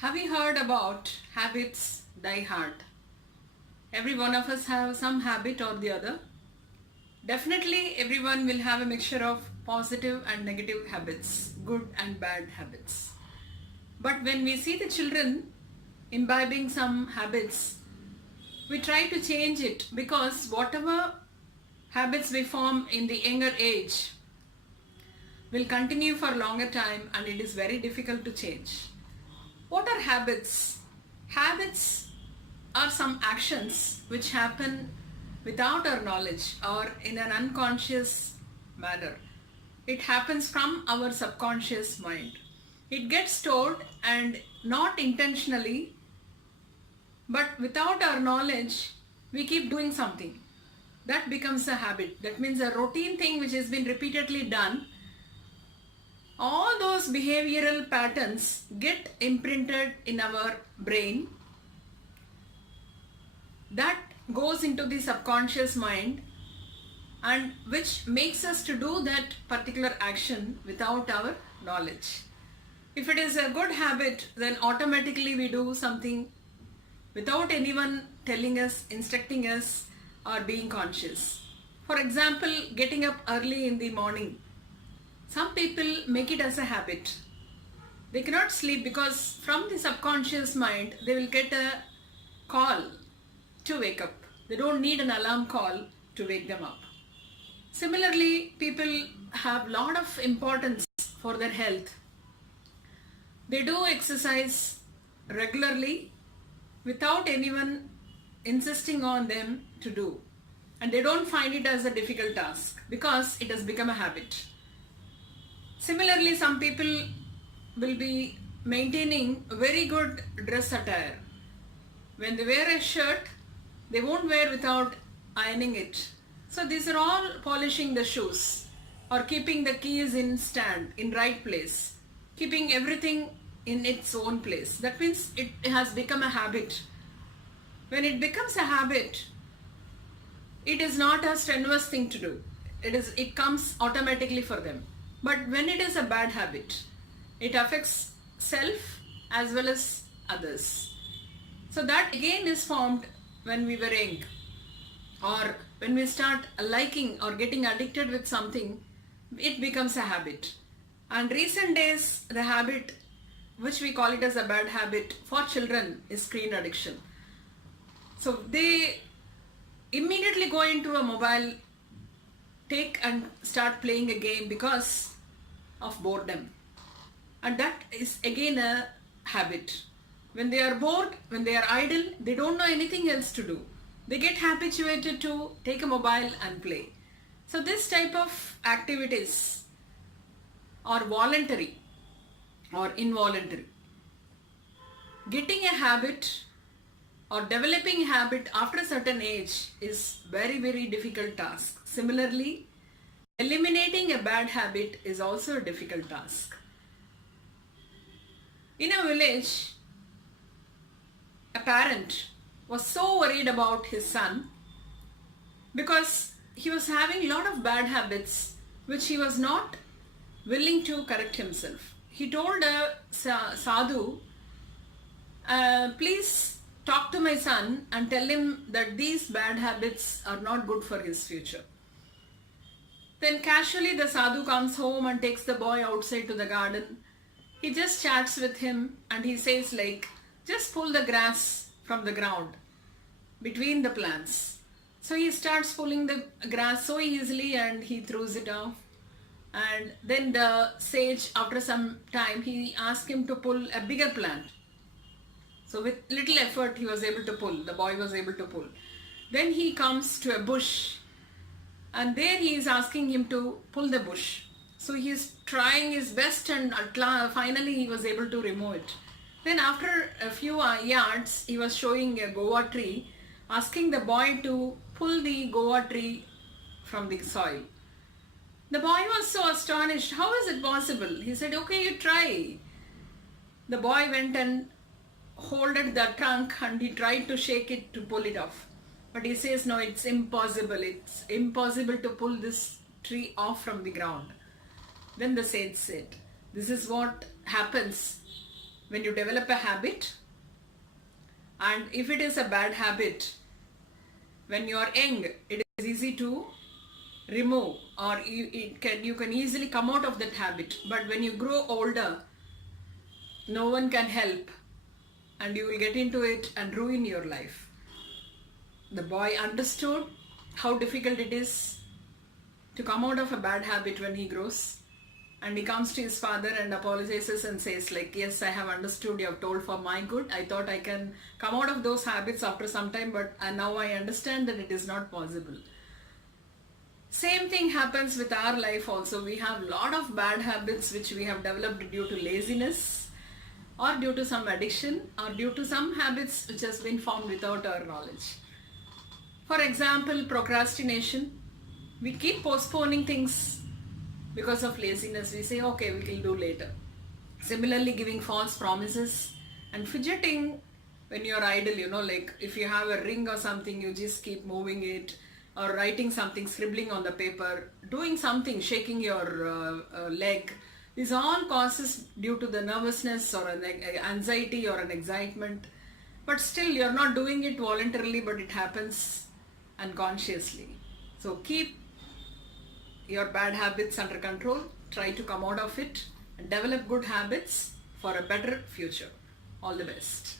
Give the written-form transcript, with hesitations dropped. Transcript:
Have you heard about habits die hard? Every one of us have some habit or the other. Definitely everyone will have a mixture of positive and negative habits, good and bad habits. But when we see the children imbibing some habits, we try to change it because whatever habits we form in the younger age will continue for a longer time and it is very difficult to change. What are habits? Habits are some actions which happen without our knowledge or in an unconscious manner. It happens from our subconscious mind. It gets stored and not intentionally, but without our knowledge, we keep doing something. That becomes a habit. That means a routine thing which has been repeatedly done. All those behavioral patterns get imprinted in our brain. That goes into the subconscious mind and which makes us to do that particular action without our knowledge. If it is a good habit, then automatically we do something without anyone telling us, instructing us, or being conscious. For example, getting up early in the morning. Some people make it as a habit. They cannot sleep because from the subconscious mind, they will get a call to wake up. They don't need an alarm call to wake them up. Similarly, people have a lot of importance for their health. They do exercise regularly without anyone insisting on them to do. And they don't find it as a difficult task because it has become a habit. Similarly, some people will be maintaining a very good dress attire. When they wear a shirt, they won't wear without ironing it. So these are all polishing the shoes or keeping the keys in stand, in right place, keeping everything in its own place. That means it has become a habit. When it becomes a habit, it is not a strenuous thing to do. It comes automatically for them. But when it is a bad habit, it affects self as well as others. So that again is formed when we were young, or when we start liking or getting addicted with something, it becomes a habit. And recent days, the habit, which we call it as a bad habit for children, is screen addiction. So they immediately go into a mobile, take and start playing a game because of boredom. And that is again a habit. When they are bored, when they are idle, they don't know anything else to do. They get habituated to take a mobile and play. So this type of activities are voluntary or involuntary. Getting a habit or developing a habit after a certain age is very, very difficult task. Similarly, eliminating a bad habit is also a difficult task. In a village, a parent was so worried about his son because he was having a lot of bad habits which he was not willing to correct himself. He told a sadhu, please talk to my son and tell him that these bad habits are not good for his future. Then casually the sadhu comes home and takes the boy outside to the garden. He just chats with him and he says like, just pull the grass from the ground between the plants. So he starts pulling the grass so easily and he throws it off. And then the sage, after some time, he asked him to pull a bigger plant. So with little effort he was able to pull, the boy was able to pull. Then he comes to a bush and there he is asking him to pull the bush. So he is trying his best and finally he was able to remove it. Then after a few yards, he was showing a guava tree, asking the boy to pull the guava tree from the soil. The boy was so astonished. How is it possible? He said, okay, you try. The boy went and holded the trunk and he tried to shake it to pull it off. But he says, no, it's impossible. It's impossible to pull this tree off from the ground. Then the sage said, this is what happens when you develop a habit, and if it is a bad habit, when you are young, it is easy to remove, or you can easily come out of that habit. But when you grow older, no one can help, and you will get into it and ruin your life. The boy understood how difficult it is to come out of a bad habit when he grows, and he comes to his father and apologizes and says like, yes, I have understood, you have told for my good. I thought I can come out of those habits after some time, but now I understand that it is not possible. Same thing happens with our life also. We have a lot of bad habits which we have developed due to laziness, or due to some addiction, or due to some habits which has been formed without our knowledge. For example, procrastination. We keep postponing things because of laziness. We say, okay, we will do later. Similarly, giving false promises and fidgeting when you're idle, like if you have a ring or something, you just keep moving it, or writing something, scribbling on the paper, doing something, shaking your leg. These all causes due to the nervousness or an anxiety or an excitement. But still, you're not doing it voluntarily, but it happens unconsciously. So keep your bad habits under control. Try to come out of it and develop good habits for a better future. All the best.